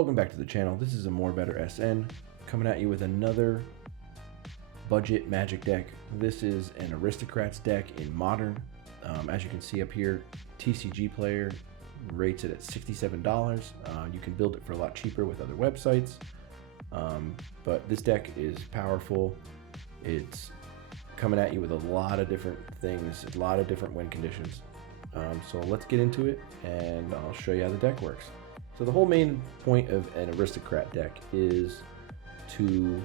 Welcome back to the channel. This is a More Better SN coming at you with another budget magic deck. This is an Aristocrats deck in Modern. As you can see up here, TCG Player rates it at $67. You can build it for a lot cheaper with other websites, but this deck is powerful. It's coming at you with a lot of different things, a lot of different win conditions. So let's get into it and I'll show you how the deck works. So the whole main point of an aristocrat deck is to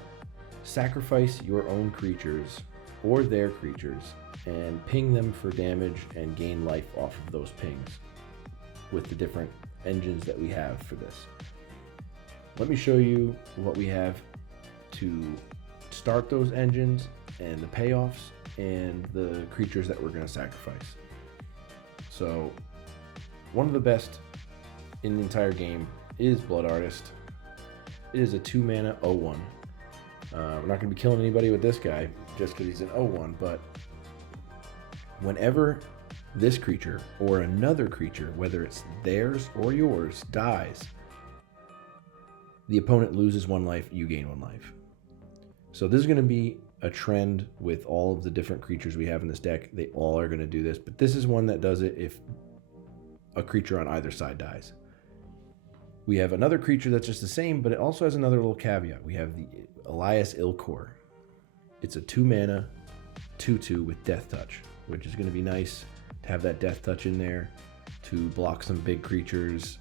sacrifice your own creatures or their creatures and ping them for damage and gain life off of those pings with the different engines that we have for this. Let me show you what we have to start those engines and the payoffs and the creatures that we're going to sacrifice. So one of the best in the entire game is Blood Artist. It is a 2-mana 0/1. We're not going to be killing anybody with this guy just because he's an 0/1, but whenever this creature or another creature, whether it's theirs or yours, dies, the opponent loses 1 life, you gain 1 life. So this is going to be a trend with all of the different creatures we have in this deck. They all are going to do this, but this is one that does it if a creature on either side dies. We have another creature that's just the same, but it also has another little caveat. We have the Elias Ilkor. It's a 2-mana 2/2 with Death Touch, which is going to be nice to have that Death Touch in there to block some big creatures.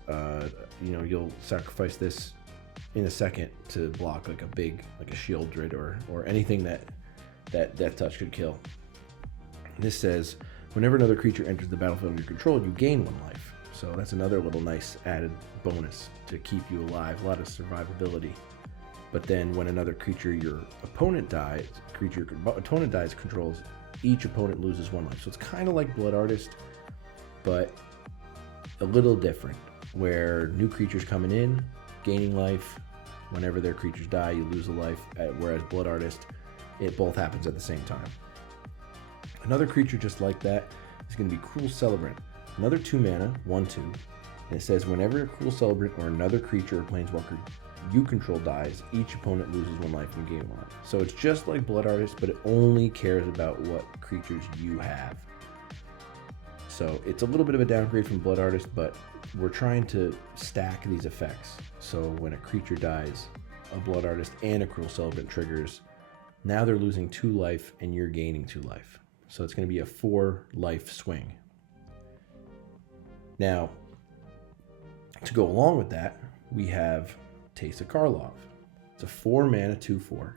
You'll sacrifice this in a second to block like a Shieldred or anything that Death Touch could kill. This says, whenever another creature enters the battlefield under your control, you gain 1 life. So that's another little nice added bonus to keep you alive, a lot of survivability. But then when another creature your opponent dies, controls, each opponent loses 1 life. So it's kind of like Blood Artist, but a little different, where new creatures coming in, gaining life. Whenever their creatures die, you lose a life, whereas Blood Artist, it both happens at the same time. Another creature just like that is going to be Cruel Celebrant. Another 2-mana, 1/2, and it says whenever a Cruel Celebrant or another creature or planeswalker you control dies, each opponent loses 1 life and gain 1 life. So it's just like Blood Artist, but it only cares about what creatures you have. So it's a little bit of a downgrade from Blood Artist, but we're trying to stack these effects. So when a creature dies, a Blood Artist and a Cruel Celebrant triggers. Now they're losing 2 life and you're gaining 2 life. So it's going to be a 4 life swing. Now, to go along with that, we have Teysa Karlov. It's a 4-mana 2/4.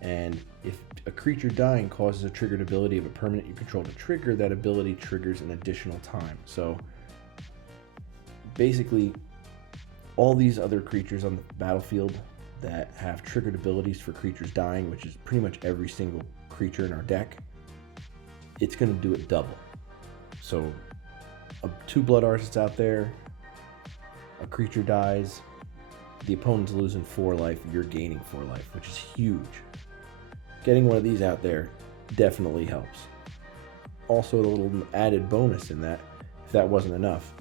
And if a creature dying causes a triggered ability of a permanent you control to trigger, that ability triggers an additional time. So basically, all these other creatures on the battlefield that have triggered abilities for creatures dying, which is pretty much every single creature in our deck, it's going to do it double. So 2 Blood Artists out there, a creature dies, the opponent's losing 4 life, you're gaining 4 life, which is huge. Getting one of these out there definitely helps. Also, the little added bonus in that, if that wasn't enough,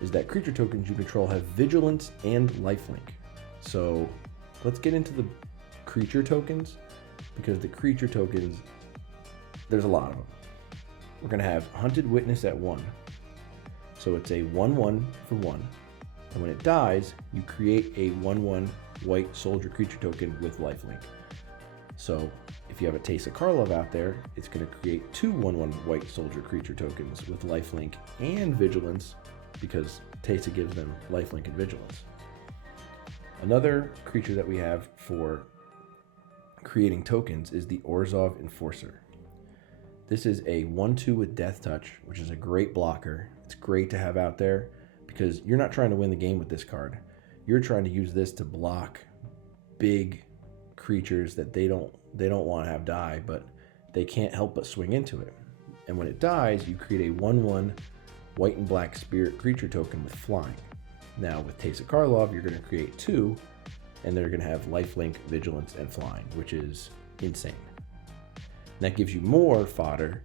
is that creature tokens you control have Vigilance and Lifelink. So let's get into the creature tokens, because the creature tokens, there's a lot of them. We're going to have Hunted Witness at 1. So it's a 1/1 for 1. And when it dies, you create a 1/1 white soldier creature token with lifelink. So if you have a Teysa Karlov out there, it's going to create 2 1/1 white soldier creature tokens with lifelink and vigilance, because Teysa gives them lifelink and vigilance. Another creature that we have for creating tokens is the Orzhov Enforcer. This is a 1/2 with Death Touch, which is a great blocker. It's great to have out there because you're not trying to win the game with this card. You're trying to use this to block big creatures that they don't want to have die, but they can't help but swing into it. And when it dies, you create a 1/1 white and black spirit creature token with flying. Now with Teysa Karlov, you're going to create 2, and they're going to have lifelink, vigilance, and flying, which is insane. And that gives you more fodder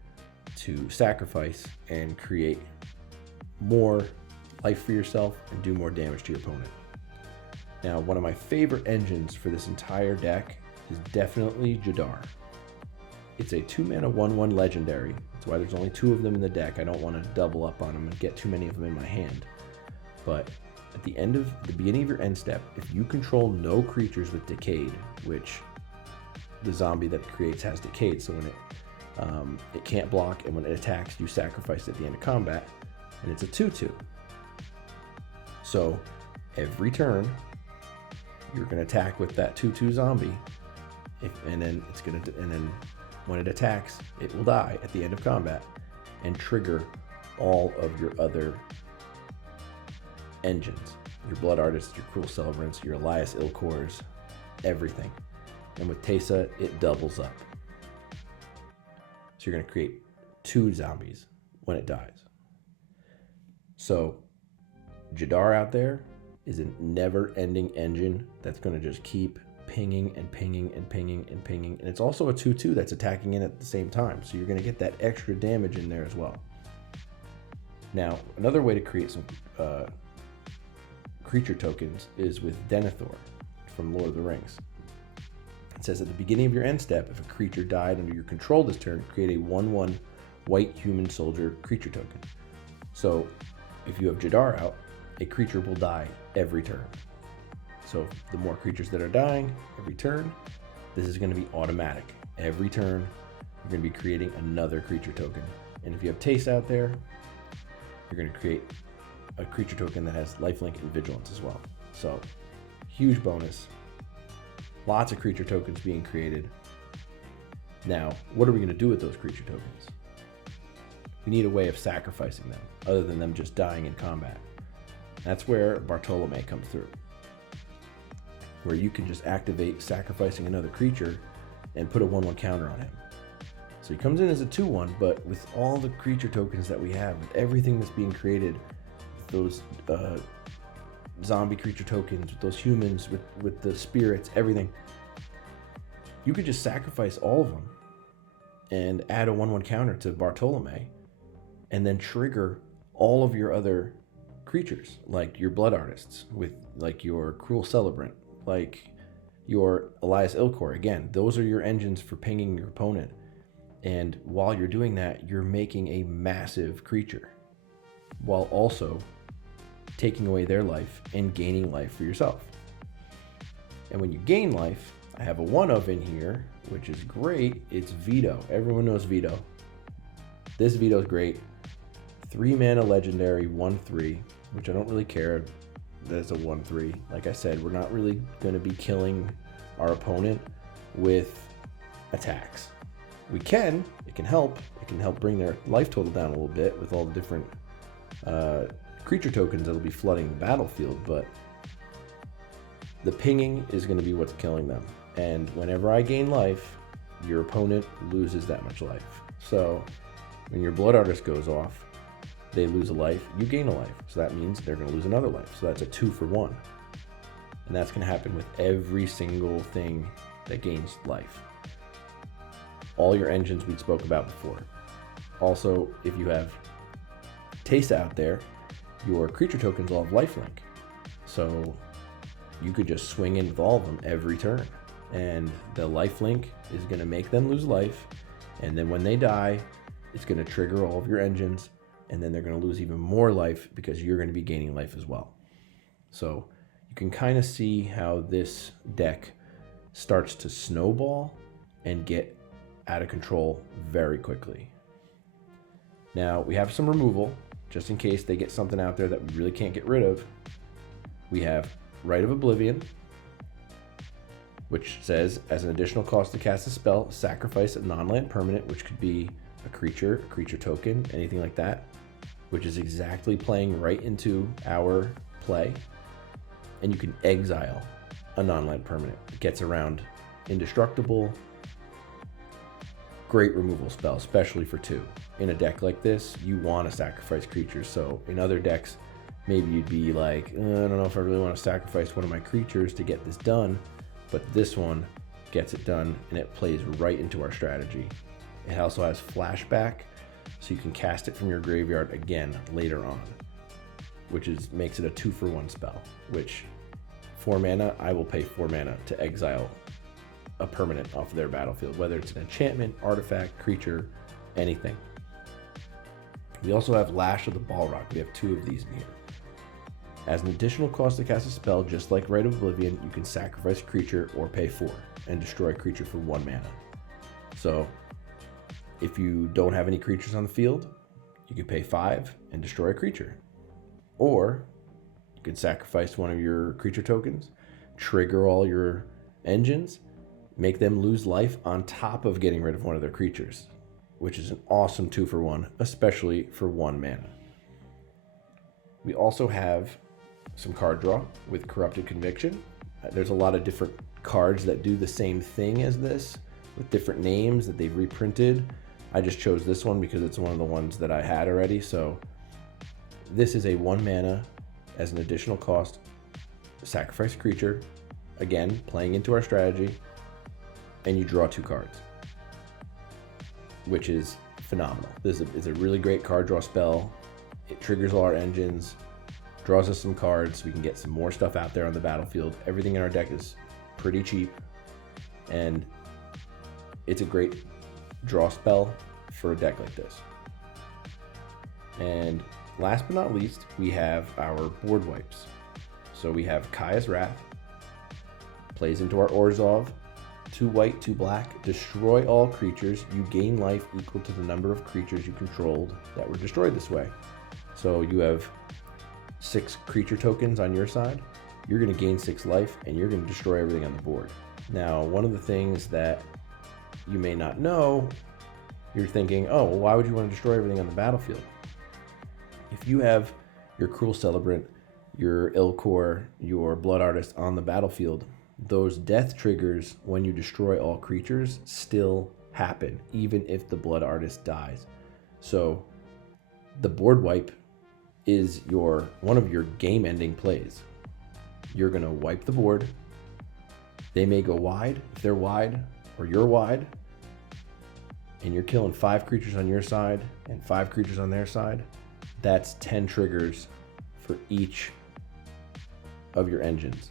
to sacrifice and create more life for yourself and do more damage to your opponent. Now, one of my favorite engines for this entire deck is definitely Jadar. It's a 2-mana 1/1 legendary. That's why there's only 2 of them in the deck. I don't want to double up on them and get too many of them in my hand. But at the beginning of your end step, if you control no creatures with Decayed, which the zombie that it creates has Decayed, so when it can't block, and when it attacks, you sacrifice it at the end of combat, and it's a 2/2. So every turn, you're going to attack with that 2/2 zombie, and then when it attacks, it will die at the end of combat and trigger all of your other engines. Your Blood Artists, your Cruel Celebrants, your Elias Ilkors, everything. And with Teysa, it doubles up. So you're going to create 2 zombies when it dies. So Jadar out there is a never-ending engine that's going to just keep pinging and pinging and pinging and pinging. And it's also a 2/2 that's attacking in at the same time. So you're going to get that extra damage in there as well. Now, another way to create some creature tokens is with Denethor from Lord of the Rings. It says at the beginning of your end step, if a creature died under your control this turn, create a 1/1 white human soldier creature token. So if you have Jadar out, a creature will die every turn. So the more creatures that are dying every turn, this is going to be automatic. Every turn, you're going to be creating another creature token. And if you have Teysa out there, you're going to create a creature token that has lifelink and vigilance as well. So huge bonus. Lots of creature tokens being created. Now, what are we going to do with those creature tokens? We need a way of sacrificing them, other than them just dying in combat. That's where Bartolome comes through, where you can just activate sacrificing another creature and put a 1/1 counter on him. So he comes in as a 2/1, but with all the creature tokens that we have, with everything that's being created, with those zombie creature tokens, with those humans, with the spirits, everything, you could just sacrifice all of them and add a 1/1 counter to Bartolome, and then trigger all of your other creatures, like your Blood Artists, with like your Cruel Celebrant, like your Elias Ilkor. Again, those are your engines for pinging your opponent. And while you're doing that, you're making a massive creature while also taking away their life and gaining life for yourself. And when you gain life, I have a 1/of in here, which is great. It's Veto. Everyone knows Veto. This Veto is great. 3-mana legendary 1/3, which I don't really care that it's a 1/3. Like I said, we're not really going to be killing our opponent with attacks. It can help. It can help bring their life total down a little bit with all the different creature tokens that'll be flooding the battlefield, but the pinging is going to be what's killing them. And whenever I gain life, your opponent loses that much life. So when your Blood Artist goes off, they lose a life, you gain a life. So that means they're going to lose another life. So that's a 2-for-1. And that's going to happen with every single thing that gains life. All your engines we spoke about before. Also, if you have Teysa out there, your creature tokens all have lifelink. So you could just swing in with all of them every turn. And the lifelink is going to make them lose life. And then when they die, it's going to trigger all of your engines. And then they're going to lose even more life because you're going to be gaining life as well. So you can kind of see how this deck starts to snowball and get out of control very quickly. Now we have some removal, just in case they get something out there that we really can't get rid of. We have Rite of Oblivion, which says, as an additional cost to cast a spell, sacrifice a non-land permanent, which could be a creature token, anything like that, which is exactly playing right into our play. And you can exile a non-land permanent. It gets around indestructible. Great removal spell, especially for 2. In a deck like this, you want to sacrifice creatures. So in other decks, maybe you'd be like, I don't know if I really want to sacrifice one of my creatures to get this done. But this one gets it done, and it plays right into our strategy. It also has flashback, so you can cast it from your graveyard again later on, which makes it a 2-for-1 spell, which 4 mana, I will pay 4 mana to exile a permanent off their battlefield, whether it's an enchantment, artifact, creature, anything. We also have Lash of the Balrog. We have 2 of these in here. As an additional cost to cast a spell, just like Rite of Oblivion, you can sacrifice a creature or pay 4 and destroy a creature for 1 mana. So if you don't have any creatures on the field, you can pay 5 and destroy a creature. Or you could sacrifice one of your creature tokens, trigger all your engines, make them lose life on top of getting rid of one of their creatures, which is an awesome 2-for-1, especially for 1 mana. We also have some card draw with Corrupted Conviction. There's a lot of different cards that do the same thing as this with different names that they've reprinted. I just chose this one because it's one of the ones that I had already. So this is a 1 mana as an additional cost, sacrifice creature, again, playing into our strategy, and you draw 2 cards, which is phenomenal. This is a really great card draw spell. It triggers all our engines, draws us some cards. We can get some more stuff out there on the battlefield. Everything in our deck is pretty cheap, and it's a great draw spell for a deck like this. And last but not least, we have our board wipes. So we have Kaya's Wrath, plays into our Orzhov, 2 white, 2 black, destroy all creatures. You gain life equal to the number of creatures you controlled that were destroyed this way. So you have 6 creature tokens on your side, you're going to gain 6 life, and you're going to destroy everything on the board. Now, one of the things that you may not know, you're thinking, oh, well, why would you want to destroy everything on the battlefield? If you have your Cruel Celebrant, your Ilkor, your Blood Artist on the battlefield, those death triggers when you destroy all creatures still happen, even if the Blood Artist dies. So the board wipe is one of your game-ending plays. You're going to wipe the board. They may go wide if they're wide, or you're wide, and you're killing 5 creatures on your side and 5 creatures on their side. That's 10 triggers for each of your engines.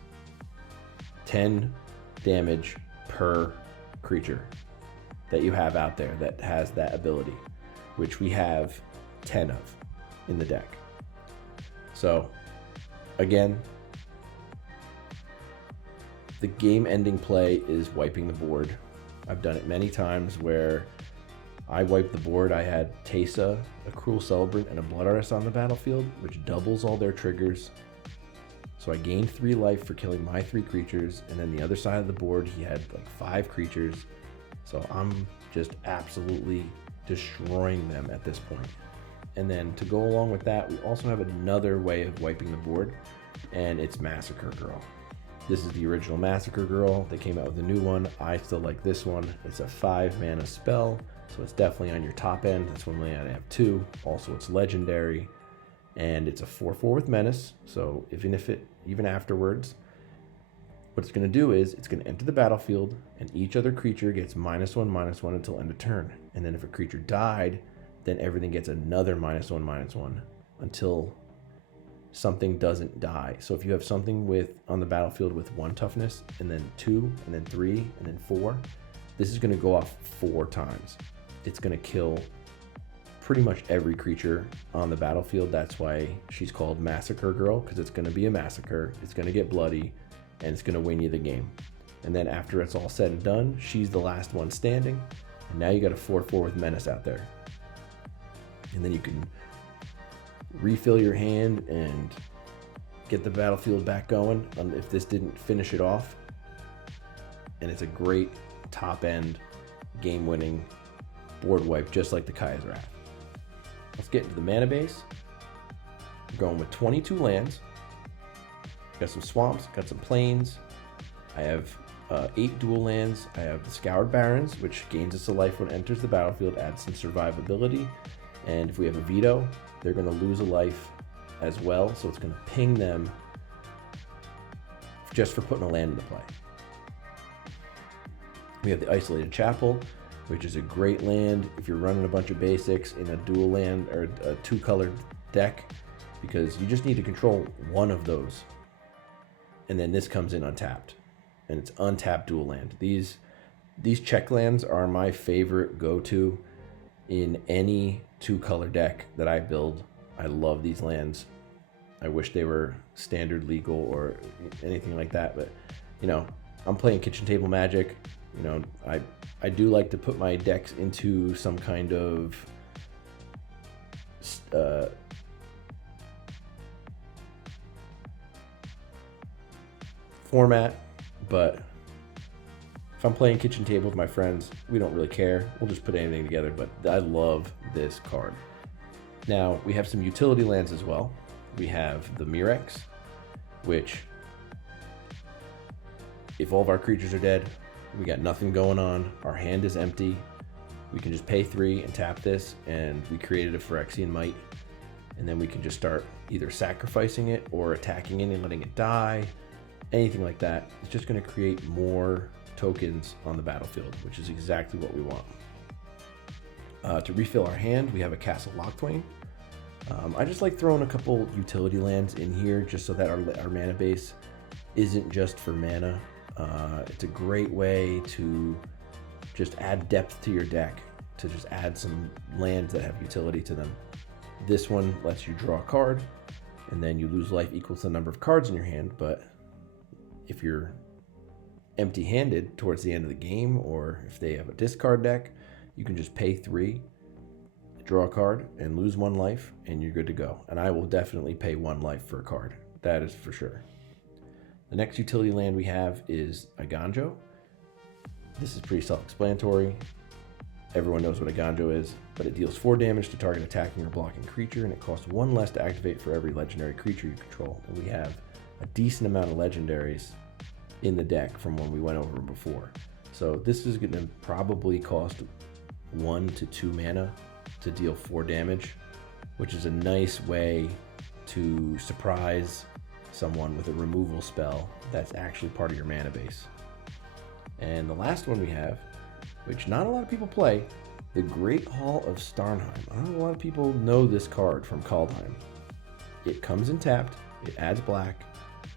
10 damage per creature that you have out there that has that ability, which we have 10 of in the deck. So again, the game-ending play is wiping the board. I've done it many times where I wiped the board. I had Teysa, a Cruel Celebrant, and a Blood Artist on the battlefield, which doubles all their triggers. So I gained 3 life for killing my 3 creatures, and then the other side of the board, he had like 5 creatures. So I'm just absolutely destroying them at this point. And then to go along with that, we also have another way of wiping the board, and it's Massacre Girl. This is the original Massacre Girl. They came out with a new one. I still like this one. It's a 5 mana spell, so it's definitely on your top end. This one I have 2. Also, it's legendary, and it's a 4/4 with Menace. So even afterwards, what it's going to do is it's going to enter the battlefield, and each other creature gets -1/-1 until end of turn. And then if a creature died, then everything gets another -1/-1 until something doesn't die. So if you have something on the battlefield with 1 toughness, and then 2, and then 3, and then 4, this is going to go off 4 times. It's going to kill pretty much every creature on the battlefield. That's why she's called Massacre Girl, because it's going to be a massacre, it's going to get bloody, and it's going to win you the game. And then after it's all said and done, she's the last one standing, and now you got a 4/4 with Menace out there. And then you can refill your hand and get the battlefield back going if this didn't finish it off. And it's a great top-end, game-winning board wipe, just like the Kaya's Wrath. Let's get into the mana base. We're going with 22 lands. Got some swamps, got some plains. I have 8 dual lands. I have the Scoured Barrens, which gains us a life when it enters the battlefield, adds some survivability. And if we have a veto, they're going to lose a life as well. So it's going to ping them just for putting a land into play. We have the Isolated Chapel, which is a great land if you're running a bunch of basics in a dual land or a 2-colored deck, because you just need to control one of those. and then this comes in untapped, and it's untapped dual land. These check lands are my favorite go-to in any 2-color deck that I build. I love these lands. I wish they were standard legal or anything like that, but you know, I'm playing kitchen table Magic. You know, I do like to put my decks into some kind of format, but if I'm playing kitchen table with my friends, we don't really care. We'll just put anything together, but I love this card. Now, we have some utility lands as well. We have the Mirex, which, if all of our creatures are dead, we got nothing going on, our hand is empty, we can just pay 3 and tap this, and we created a Phyrexian Might, and then we can just start either sacrificing it or attacking it and letting it die, anything like that. It's just going to create more tokens on the battlefield, which is exactly what we want. To refill our hand, we have a Castle Locthwain. I just like throwing a couple utility lands in here just so that our mana base isn't just for mana. It's a great way to just add depth to your deck, to just add some lands that have utility to them. This one lets you draw a card, and then you lose life equal to the number of cards in your hand, but if you're empty-handed towards the end of the game, or if they have a discard deck, you can just pay 3, draw a card, and lose 1 life, and you're good to go. And I will definitely pay 1 life for a card. That is for sure. The next utility land we have is a Ganjo. This is pretty self-explanatory. Everyone knows what a Ganjo is, but it deals 4 damage to target attacking or blocking creature, and it costs 1 less to activate for every legendary creature you control. And we have a decent amount of legendaries in the deck from when we went over before. So this is going to probably cost 1 to 2 mana to deal 4 damage, which is a nice way to surprise someone with a removal spell that's actually part of your mana base. And the last one we have, which not a lot of people play, the Great Hall of Starnheim. I don't know a lot of people know this card from Kaldheim. It comes in tapped, it adds black,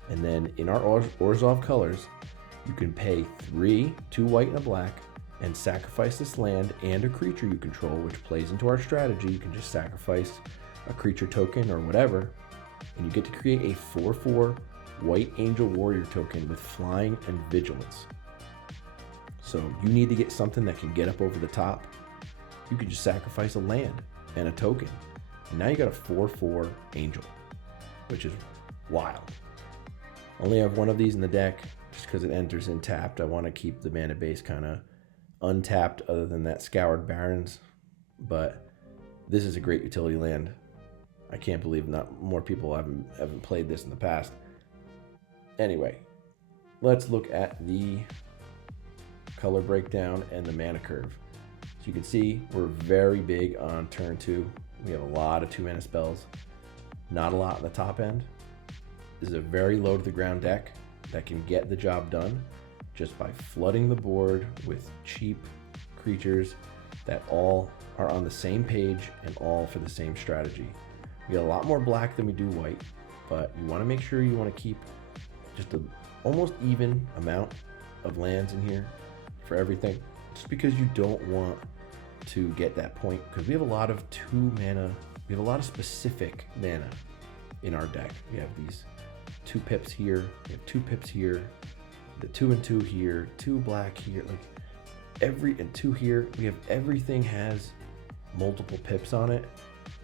and then in our Orzhov colors, you can pay 3, 2 white and a black, and sacrifice this land and a creature you control, which plays into our strategy. You can just sacrifice a creature token or whatever, and you get to create a 4/4 White Angel Warrior token with flying and vigilance. So you need to get something that can get up over the top. You can just sacrifice a land and a token, and now you got a 4/4 Angel, which is wild. Only have one of these in the deck just because it enters in tapped. I want to keep the mana base kind of untapped other than that Scoured Barrens, but this is a great utility land. I can't believe not more people haven't played this in the past. Anyway, let's look at the color breakdown and the mana curve. So you can see we're very big on turn 2. We have a lot of 2 mana spells, not a lot on the top end. This is a very low to the ground deck that can get the job done just by flooding the board with cheap creatures that all are on the same page and all for the same strategy. We got a lot more black than we do white, but you want to make sure you want to keep just an almost even amount of lands in here for everything, just because you don't want to get that point, because we have a lot of 2 mana, we have a lot of specific mana in our deck. We have these 2 pips here, we have 2 pips here, the 2 and 2 here, 2 black here, like and 2 here. We have everything has multiple pips on it.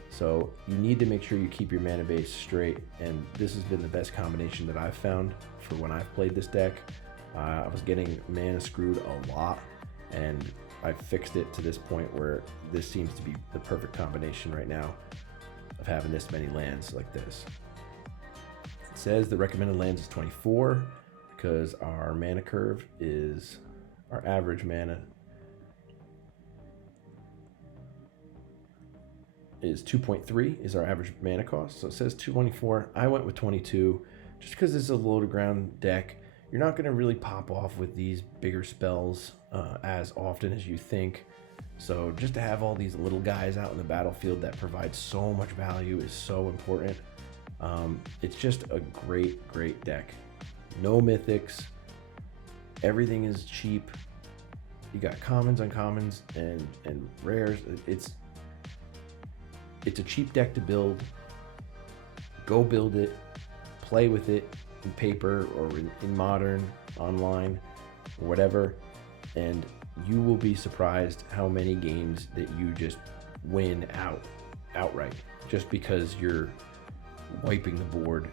So you need to make sure you keep your mana base straight, and this has been the best combination that I've found for when I've played this deck. I was getting mana screwed a lot, and I fixed it to this point where this seems to be the perfect combination right now of having this many lands like this. It says the recommended lands is 24 because our mana curve is our average mana is 2.3 is our average mana cost. So it says 24. I went with 22 just because this is a low to ground deck. You're not going to really pop off with these bigger spells as often as you think. So just to have all these little guys out in the battlefield that provide so much value is so important. It's just a great deck. No mythics. Everything is cheap. You got commons, uncommons, and rares. It's a cheap deck to build. Go build it. Play with it in paper or in Modern, online, or whatever. And you will be surprised how many games that you just win outright. Just because you're wiping the board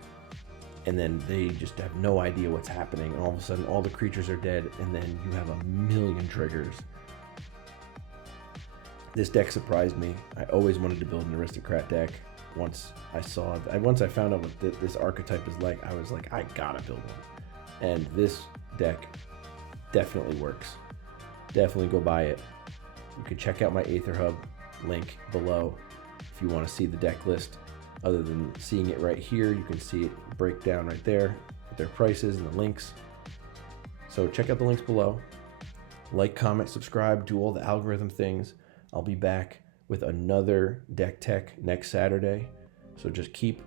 and then they just have no idea what's happening, and all of a sudden all the creatures are dead, and then you have a million triggers. This deck surprised me. I always wanted to build an aristocrat deck. Once I found out what this archetype is like, I was like, I gotta build one. And this deck definitely works. Definitely go buy it. You can check out my Aether Hub link below if you want to see the deck list. Other than seeing it right here, you can see it break down right there with their prices and the links. So check out the links below. Like, comment, subscribe, do all the algorithm things. I'll be back with another deck tech next Saturday. So just keep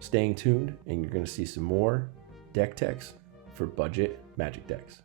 staying tuned, and you're going to see some more deck techs for budget Magic decks.